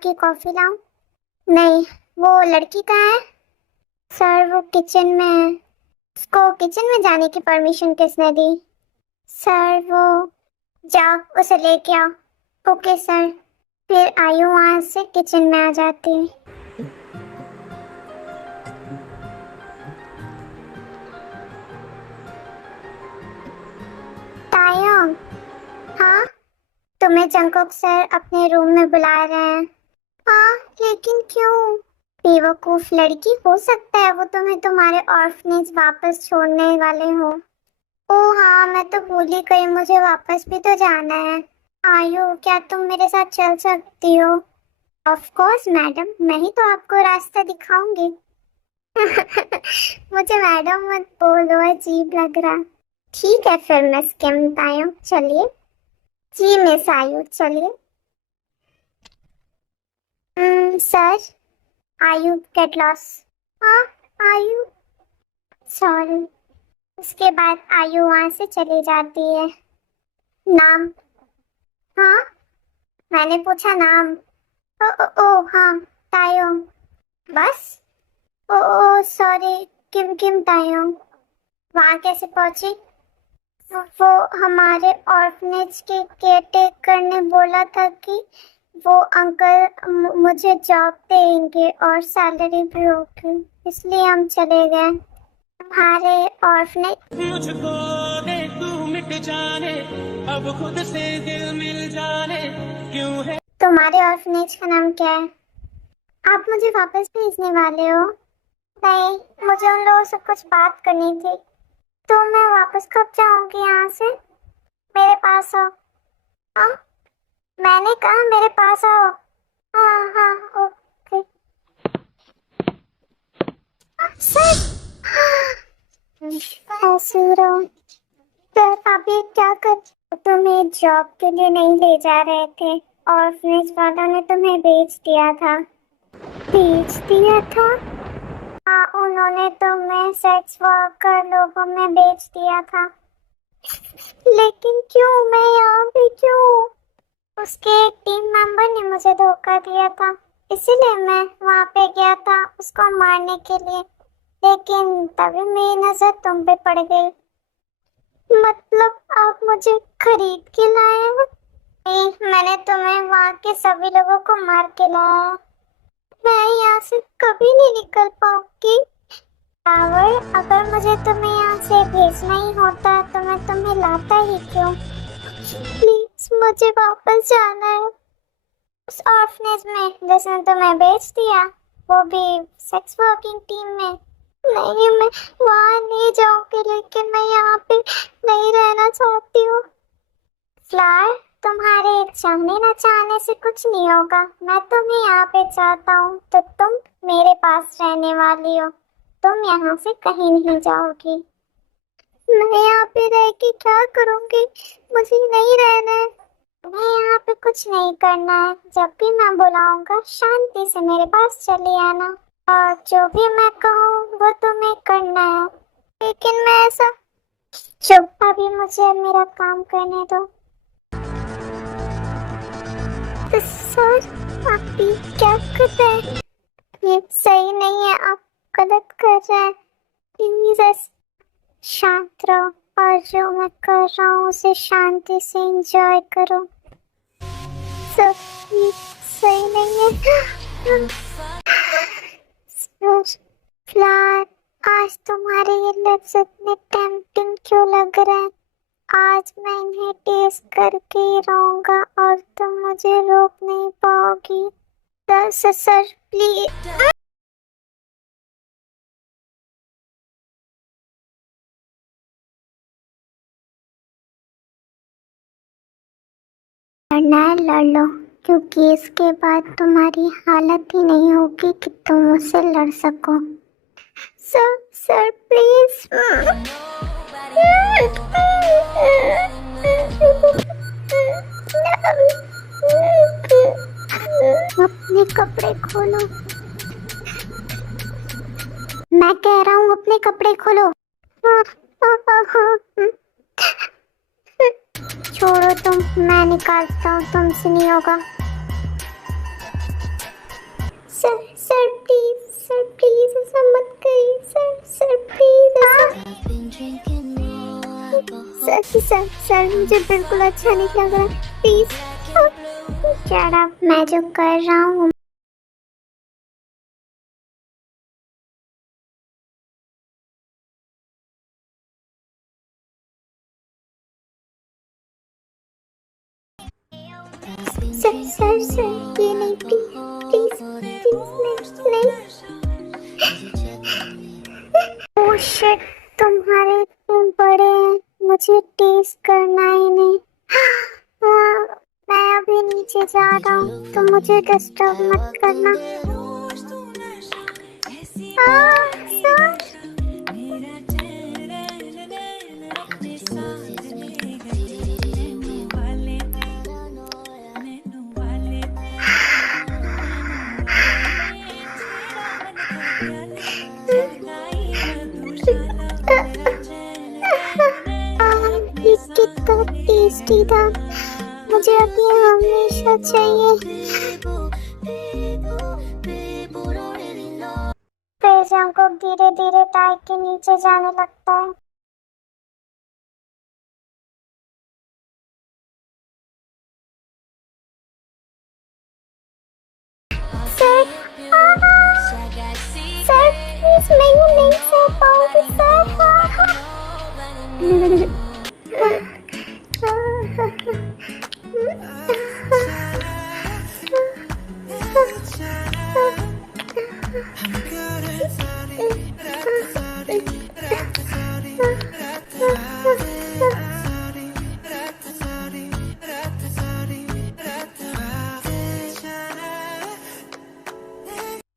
आपकी कॉफी लाऊं? नहीं, वो लड़की कहाँ है? सर वो किचन में है। उसको किचन में जाने की परमिशन किसने दी? सर वो, जाओ उसे लेके आओ। Okay sir. फिर आयु वहां से किचन में आ जाती है। तायंग, हाँ, तुम्हें जंगकुक सर अपने रूम में बुला रहे हैं। हाँ, लेकिन क्यों? बेवकूफ लड़की, हो सकता है वो तुम्हें तुम्हारे ऑर्फनेज वापस छोड़ने वाले हो। ओह हाँ, मैं तो भूल ही गई, मुझे वापस भी तो जाना है। आयु, क्या तुम मेरे साथ चल सकती हो? ऑफ कोर्स मैडम, मैं ही तो आपको रास्ता दिखाऊंगी। मुझे मैडम मत बोलो, अजीब लग रहा। ठीक है फिर मिस किम तायंग, चलिए। जी मिस आयु, चलिए। सर, आयु गेट लॉस। हाँ, आयु, सॉरी। उसके बाद आयु वहां से चली जाती है। नाम? हाँ, मैंने पूछा नाम। ओ ओ ओ हाँ, तायोंग। बस? ओ ओ सॉरी, किम किम तायोंग। वहां कैसे पहुंची? वो हमारे ऑर्फनेज के केयरटेकर ने बोला था कि वो अंकल मुझे जॉब देंगे और सैलरी भी होगी, इसलिए हम चले गए। तुम्हारे ऑर्फनेज? मुझको दे तू मिट जाने, अब खुद से दिल मिल जाने, क्यों है? तुम्हारे ऑर्फनेज का नाम क्या है? आप मुझे वापस भेजने वाले हो? नहीं, मुझे उन लोगों से कुछ बात करनी थी। तो मैं वापस कब जाऊंगी यहाँ से? मेरे पास आओ। हाँ, मैंने कहा मेरे पास आओ। हाँ हाँ, ओके। सर, असुरो, सर अभी क्या कर? तुम्हें जॉब के लिए नहीं ले जा रहे थे, ऑर्फनेज वालों ने तुम्हें बेच दिया था। बेच दिया था? हाँ, उन्होंने तुम्हें सेक्स वर्कर लोगों में बेच दिया था। लेकिन क्यों? मैं यहाँ पे क्यों? उसके एक टीम मेंबर ने मुझे धोखा दिया था, इसीलिए मैं वहाँ पे गया था उसको मारने के लिए। लेकिन तभी मेरी नजर तुम पे पड़ गई। मतलब आप मुझे खरीद के लाए हैं? नहीं, मैंने तुम्हें वहाँ के सभी लोगों को मार के लाया है। मैं यहाँ से कभी नहीं निकल पाऊंगी। टावर, अगर मुझे तुम्हें यहाँ से भेजना ही होता तो मैं तुम्हें लाता ही क्यों? प्लीज मुझे वापस जाना है उस ऑर्फनेज में जिसने तुम्हें बेच दिया, वो भी सेक्स वर्किंग टीम में। नहीं, मैं वहाँ नहीं जाऊंगी, लेकिन मैं यहाँ पे नहीं रहना चाहती हूँ। फ्लावर, तुम्हारे चाहने न चाहने से कुछ नहीं होगा। मैं तुम्हें यहाँ पे चाहता हूँ तो तुम मेरे पास रहने वाली हो। तुम यहाँ से कहीं नहीं जाओगी। मैं यहाँ पे रह के क्या करूँगी? मुझे नहीं रहना है। तुम्हें यहाँ पे कुछ नहीं करना है। जब भी मैं बुलाऊंगा शांति से मेरे पास चले आना, और जो भी मैं कहूँ वो तुम्हें करना है। लेकिन मैं ऐसा... चुप, अभी मुझे मेरा काम करने दो। तो सर, आप ये क्या कर रहे हैं? ये सही नहीं है, आप गलत कर रहे हैं। प्लीज शांत रहो और जो मैं कर रहा हूँ उसे शांति से एंजॉय करो। सर, ये सही नहीं है। सर, फ्लावर, आज तुम्हारे ये लिप्स इतने टेम्पटिंग क्यों लग रहे हैं? आज मैं इन्हें टेस्ट करके ही रहूंगा और तुम मुझे रोक नहीं पाओगी। Sir please. लड़ना है लड़ लो, क्योंकि इसके बाद तुम्हारी हालत ही नहीं होगी कि तुम मुझसे लड़ सको। Sir please. अपने कपड़े खोलो, मैं कह रहा हूँ अपने कपड़े खोलो। छोड़ो तुम, मैं निकालता हूँ, तुमसे नहीं होगा। सर प्लीज ऐसा मत करिए सर प्लीज ऐसा। सर मुझे बिल्कुल अच्छा नहीं लग रहा, प्लीज शट अप। मैं जो कर रहा हूँ सर ये नहीं, प्लीज नहीं। ओह शिट, तुम्हारे इतने बड़े हैं, मुझे टेस्ट करना ही नहीं। मैं अभी नीचे जा रहा हूँ तो मुझे डिस्टर्ब मत करना। सर ये कितना टेस्टी था, मुझे अब ये हमेशा चाहिए। फिर जंकुक धीरे धीरे टाई के नीचे जाने लगता है। सर सर प्लीज मैं ये नहीं सह पाऊंगी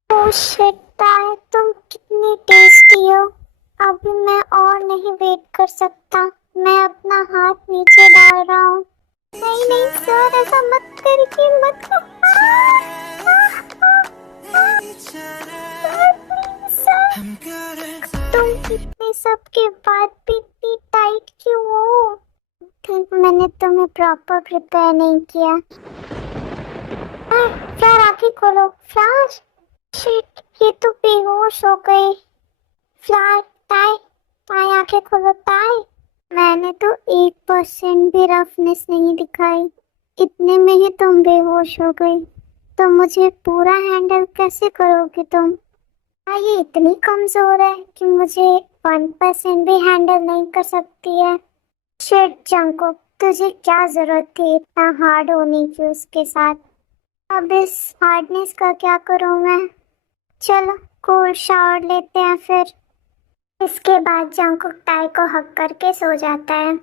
ओह शिट ताई, तुम कितनी टेस्टी हो। अभी मैं और नहीं वेट कर सकता, मैं अपना हाथ नीचे डाल रहा हूँ। नहीं सर ऐसा मत करिए, मत तुम इतने सबके बाद भी इतनी टाइट क्यों हो? मैंने तुम्हें प्रॉपर प्रिपेयर नहीं किया। फ्लावर आंखें खोलो, फ्लावर। शिट, ये तो बेहोश हो गई। फ्लावर, ताई आंखें खोलो ताई। मैंने तो 1% भी रफनेस नहीं दिखाई, इतने में ही तुम बेहोश हो गई। तो मुझे पूरा हैंडल कैसे करोगे तुम? ये इतनी कमजोर है कि मुझे 1% भी हैंडल नहीं कर सकती है। शिट जंकुक, तुझे क्या जरूरत थी इतना हार्ड होने की उसके साथ? अब इस हार्डनेस का क्या करूं मैं? चलो कोल्ड शावर लेते हैं फिर। इसके बाद जंकुक ताई को हक करके सो जाता है।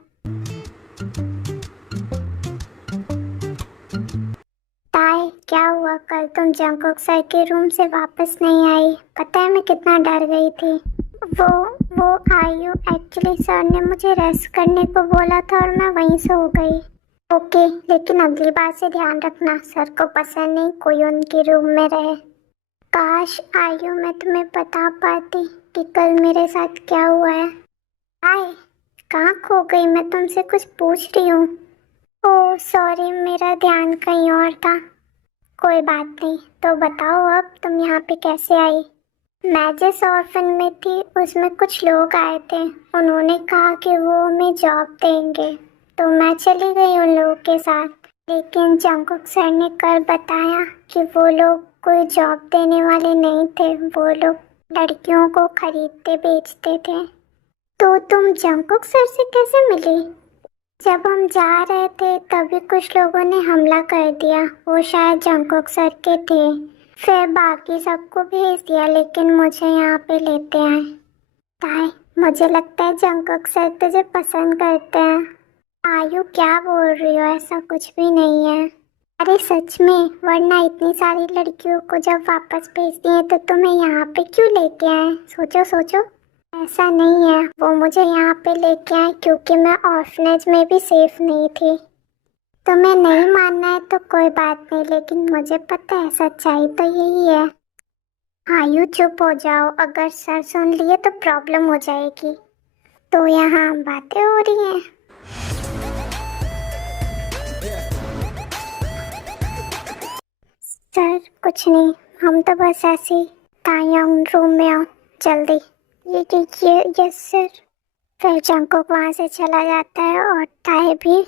ताई क्या हुआ, कल तुम जंकुक सर के रूम से वापस नहीं आई? पता है मैं कितना डर गई थी। वो आयु, एक्चुअली सर ने मुझे रेस्ट करने को बोला था और मैं वहीं सो गई। ओके, लेकिन अगली बार से ध्यान रखना, सर को पसंद नहीं कोई उनके रूम में रहे। काश आयु मैं तुम्हें बता पाती कि कल मेरे साथ क्या हुआ है। आए, कहाँ खो गई? मैं तुमसे कुछ पूछ रही हूँ। ओह सॉरी, मेरा ध्यान कहीं और था। कोई बात नहीं, तो बताओ अब तुम यहाँ पे कैसे आई? मैं जिस ऑर्फन में थी उसमें कुछ लोग आए थे, उन्होंने कहा कि वो हमें जॉब देंगे, तो मैं चली गई उन लोगों के साथ। लेकिन जंकुक सर ने कल बताया कि वो लोग कोई जॉब देने वाले नहीं थे, वो लोग लड़कियों को खरीदते बेचते थे। तो तुम जंकुक सर से कैसे मिली? जब हम जा रहे थे तभी कुछ लोगों ने हमला कर दिया, वो शायद जंकुक सर के थे। फिर बाकी सबको भेज दिया, लेकिन मुझे यहाँ पे लेते आए। ताई, मुझे लगता है जंकुक सर तुझे पसंद करते हैं। आयु क्या बोल रही हो, ऐसा कुछ भी नहीं है। अरे सच में, वरना इतनी सारी लड़कियों को जब वापस भेज दिए तो तुम्हें यहाँ पे क्यों लेके आए? सोचो। ऐसा नहीं है, वो मुझे यहाँ पे लेके आए क्योंकि मैं ऑर्फनेज में भी सेफ नहीं थी। तुम्हें नहीं मानना है तो कोई बात नहीं, लेकिन मुझे पता है सच्चाई तो यही है। आयु चुप हो जाओ, अगर सर सुन लिए तो प्रॉब्लम हो जाएगी। तो यहाँ बातें हो रही हैं। सर कुछ नहीं, हम तो बस ऐसे ही तायंग रूम में आओ जल्दी। ये यस सर। फिर जंकुक वहाँ से चला जाता है और ताए भी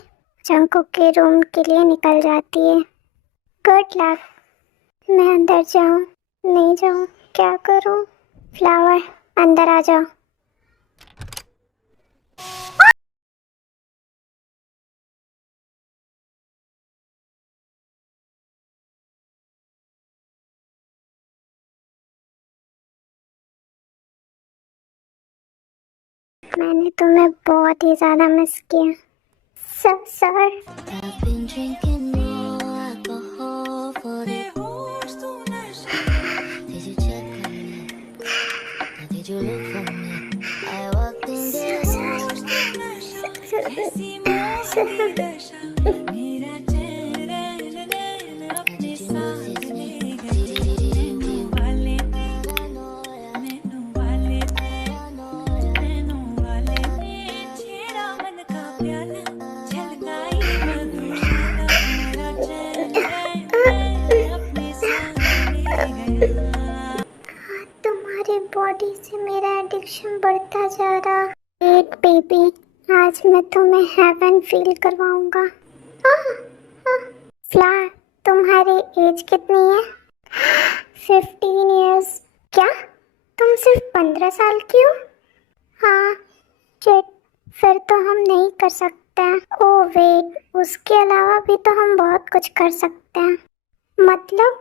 जंकुक के रूम के लिए निकल जाती है। Good luck. मैं अंदर जाऊँ नहीं जाऊँ क्या करूँ? फ्लावर अंदर आ जाओ। मैंने तुम्हें बहुत ही ज्यादा मिस किया। Sir I've been drinking more alcohol for the horse to nurse. Did you check on me? Or did you look for me? I walked in the horse to nurse. ऐसी मोह दशा मेरा चेहरा नैन अपने साथ ले गए। वाले नैनो वाले ने छेड़ा मन का प्याला छलकाई मधुशाला मेरा चेहरा अपने साथ ले गया। तुम्हारी बॉडी से मेरा एडिक्शन बढ़ता जा रहा। वेट बेबी, आज मैं तुम्हें हेवन फील करवाऊंगा। फ्लावर, तुम्हारी एज कितनी है? 15 इयर्स। क्या तुम सिर्फ 15 साल की हो? हाँ शिट, फिर तो हम नहीं कर सकते हैं। ओ वेट, उसके अलावा भी तो हम बहुत कुछ कर सकते हैं। मतलब?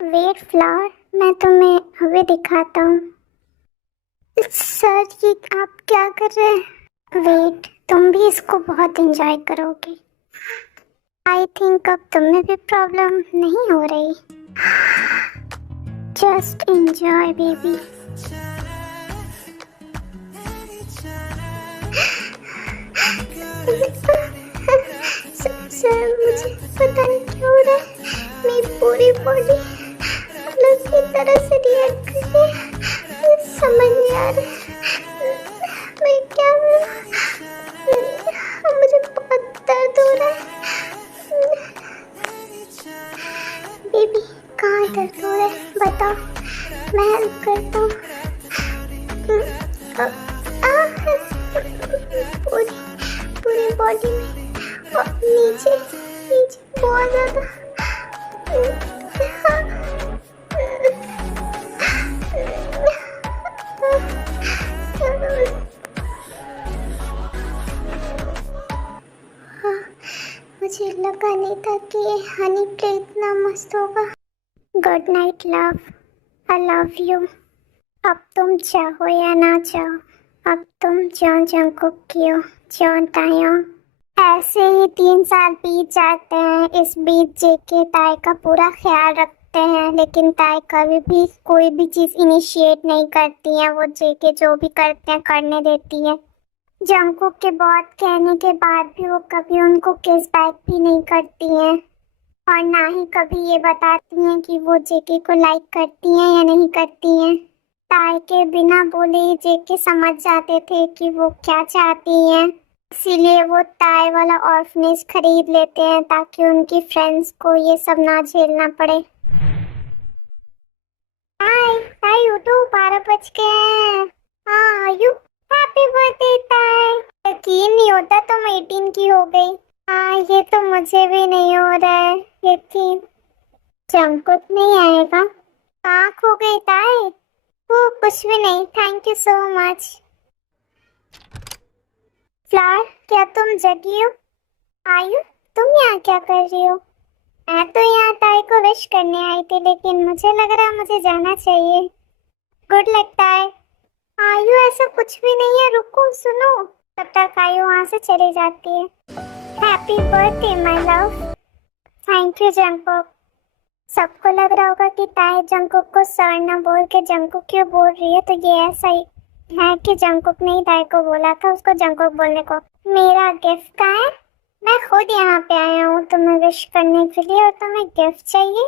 वेट फ्लावर, मैं तुम्हें अभी दिखाता हूँ। सर ये आप क्या कर रहे हैं? वेट, तुम भी इसको बहुत एंजॉय करोगे। आई थिंक अब तुम्हें भी प्रॉब्लम नहीं हो रही। Just enjoy baby. सर मुझे पता नहीं क्या हो रहा है। मेरी पूरी बॉडी अलग की तरह से रिएक्ट कर रही है। समझ नहीं आ रहा मैं क्या मुझे बहुत दर्द हो रहा है। बेबी कहाँ दर्द हो रहा है बताओ, मैं हेल्प करता हूँ। पूरी बॉडी में और नीचे नीचे बहुत ज़्यादा। मुझे लगा नहीं था कि ये हनी प्ले इतना मस्त होगा। Good night love, I love you. अब तुम चाहो या ना चाहो, अब तुम ज्यों जंकुक की हो, ज्यों तायों। ऐसे ही 3 साल बीत जाते हैं। इस बीच जेके ताई का पूरा ख्याल रखते हैं, लेकिन ताई कभी भी कोई भी चीज़ इनिशिएट नहीं करती है। वो जेके जो भी करते हैं करने देती है। जंकुक के बहुत कहने के बाद भी वो कभी उनको किस बैक भी नहीं करती हैं और ना ही कभी ये बताती हैं कि वो जेके को लाइक करती हैं या नहीं करती हैं। ताई के बिना बोले ही जेके समझ जाते थे कि वो क्या चाहती हैं, इसीलिए वो ताई वाला ऑर्फनेज खरीद लेते हैं ताकि उनकी फ्रेंड्स को ये सब ना झेलना पड़े। ताई ताई उठो, 12 बज गए हैं। हाँ आयु, हैप्पी बर्थडे ताई। यकीन नहीं होता तुम 18 की हो गई। हाँ ये तो मुझे भी नहीं हो रहा है यकीन। जंकुक नहीं आएगा? कहाँ खो गई ताई? वो कुछ भी नहीं, thank you so much. Flower क्या तुम जगी हो? आयु तुम यहाँ क्या कर रही हो? मैं तो यहाँ ताई को विश करने आई थी, लेकिन मुझे लग रहा है मुझे जाना चाहिए। गुड लक ताई। आयु ऐसा कुछ भी नहीं है, रुको सुनो। तब तक आयु वहाँ से चली जाती है। Happy birthday my love. Thank you Jungkook. सबको लग रहा होगा कि ताई जंकुक को सर ना बोल के जंकुक क्यों बोल रही है, तो ये ऐसा ही है कि जंकुक ने ही ताई को बोला था उसको जंकुक बोलने को। मेरा गिफ्ट कहाँ है? मैं खुद यहाँ पे आया हूँ तुम्हें विश करने के लिए और तुम्हें गिफ्ट चाहिए?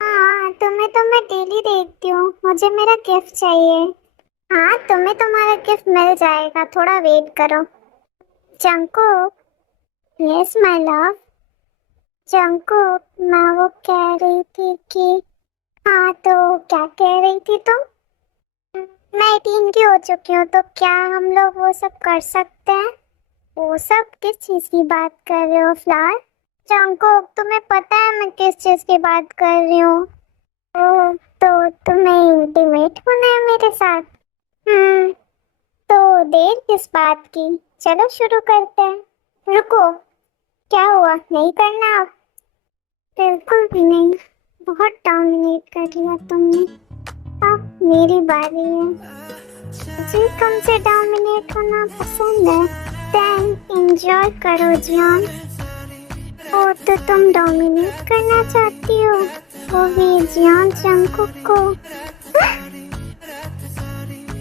हाँ तुम्हें तो मैं डेली देखती हूँ, मुझे मेरा गिफ्ट चाहिए। हाँ तुम्हें तुम्हारा गिफ्ट मिल जाएगा, थोड़ा वेट करो। Jungkook. Yes my love. Jungkook मैं वो कह रही थी कि हाँ तो क्या कह रही थी तुम? मैं 18 की हो चुकी हूँ, तो क्या हम लोग वो सब कर सकते हैं? वो सब किस चीज की बात कर रहे हो फ्लावर? जंगकुक, तुम्हें पता है मैं किस चीज की बात कर रही हूँ? ओह, तो तुम्हें इंटीमेट होना है मेरे साथ? तो देर किस बात की? चलो शुरू करते हैं। रुको, क्या हुआ, नहीं करना अब? बिल्कुल भी नहीं। बहुत डोमिनेट कर लिया तुमने। अब मेरी बारी है। मुझे तुमसे डोमिनेट होना पसंद है। देन एंजॉय करो जियान। ओ तो तुम डोमिनेट करना चाहती हो, वो भी जियान जंगकुक को।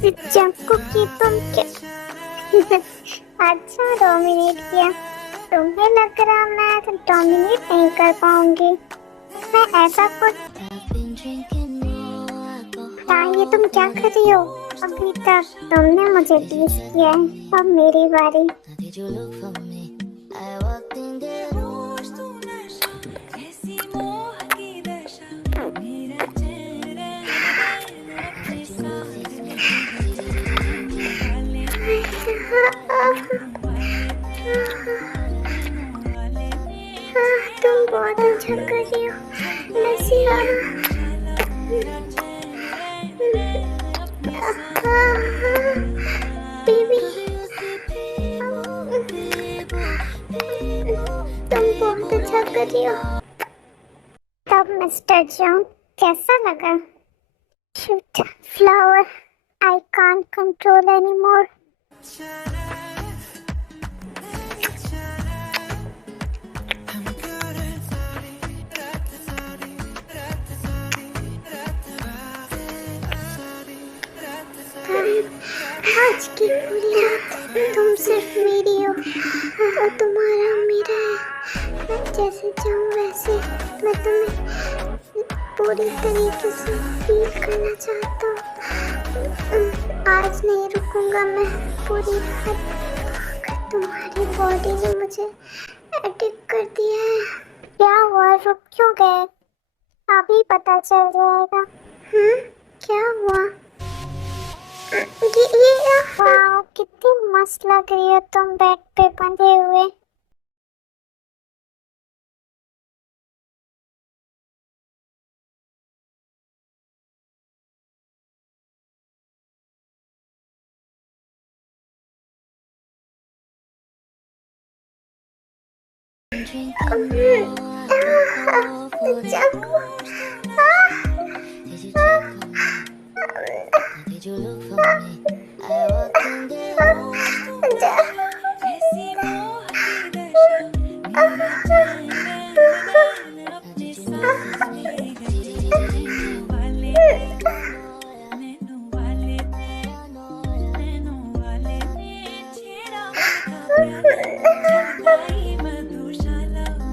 जंगकुक की तुम क्या अच्छा डोमिनेट किया। तुम्हें लग रहा मैं डोमिनेट नहीं कर पाऊंगी? मैं ऐसा कुछ। I've been drinking more alcohol. हाँ, ये तुम क्या कर रही हो? अभी तक तुमने मुझे टीज किया है, अब मेरी बारी। Now did you look for me? I walked in there. तुम बहुत अच्छा कर रही हो नसीहा। बेबी, तुम बहुत अच्छा कर रही हो। तब मिस्टर जॉन, कैसा लगा? Shoot, flower, I can't control anymore. आज की पूरी रात तुम सिर्फ मेरी हो और तुम्हारा मेरा है। मैं जैसे चाहूँ वैसे मैं तुम्हें पूरी तरीके से फील करना चाहता हूँ। आज नहीं रुकूंगा मैं पूरी रात। तुम्हारी बॉडी ने मुझे एडिक्ट कर दिया है। क्या हुआ, रुक क्यों गए? अभी पता चल जाएगा। क्या हुआ? ये वाह, कितनी मस्त लग रही हो तुम बेड पे बंधे हुए। Drinking more alcohol for the Did you check on me? Now did you look for me? I walked in there. Now did you notice me?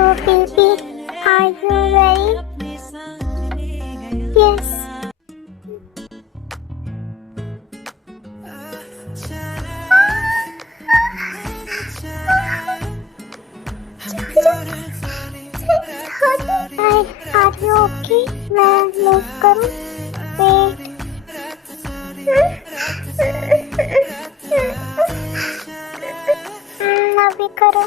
Oh baby, are you ready? Yes. Are you okay? मैं move करूं? Wait. अभी करो।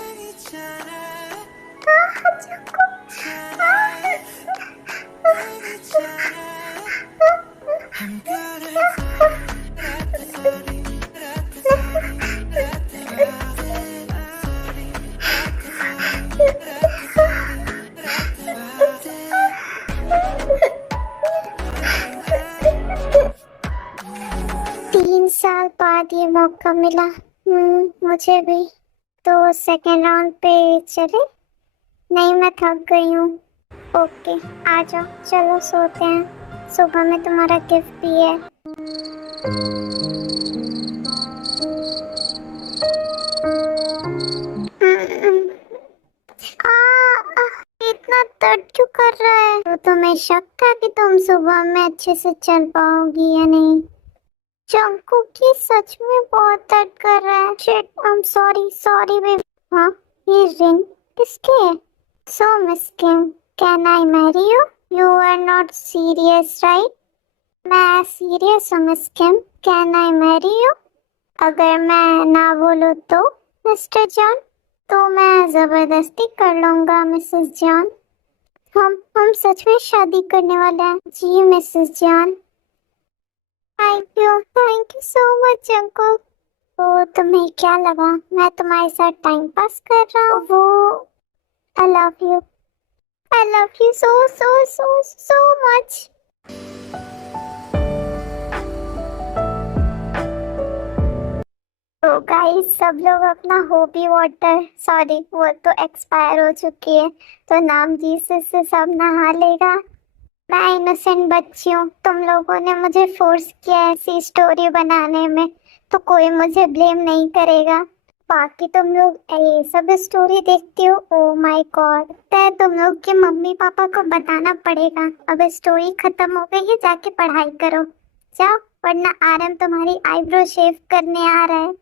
तीन साल बाद ये मौका मिला। मुझे भी। तो सेकेंड राउंड पे चले? नहीं, मैं थक गई हूँ। ओके, आ जाओ, चलो सोते हैं। सुबह में तुम्हारा गिफ्ट भी है। इतना दर्द क्यों कर रहा है? तो तुम्हें शक था कि तुम सुबह में अच्छे से चल पाओगी या नहीं? जंगकुक, ये सच में बहुत दर्द कर रहा है। Shit, I am sorry, sorry baby. हाँ, ये रिंग किसकी है? So miss Kim, can I marry you? You are not serious right? मैं सीरियस हूँ miss Kim. Can I marry you? अगर मैं ना बोलूँ तो मिस्टर जॉन? तो मैं जबरदस्ती कर लूंगा मिसेस जॉन। हम सच में शादी करने वाले हैं। जी Mrs John. Thank you so much uncle. तो तुम्हें क्या लगा मैं तुम्हारे साथ टाइम पास कर रहा हूँ? वो I love you so so so so much. तो गाइस सब लोग अपना होपी वाटर, सॉरी वो तो एक्सपायर हो चुकी है, तो नाम जीसस से सब नहा लेगा। मैं इनोसेंट बच्ची हूँ, तुम लोगों ने मुझे फोर्स किया ऐसी स्टोरी बनाने में, तो कोई मुझे ब्लेम नहीं करेगा। बाकी तुम लोग ये सब स्टोरी देखती हो, ओ माय गॉड, तो तुम लोग के मम्मी पापा को बताना पड़ेगा। अब स्टोरी खत्म हो गई है, जाके पढ़ाई करो जाओ, वरना आरएम तुम्हारी आईब्रो शेव करने आ रहा है।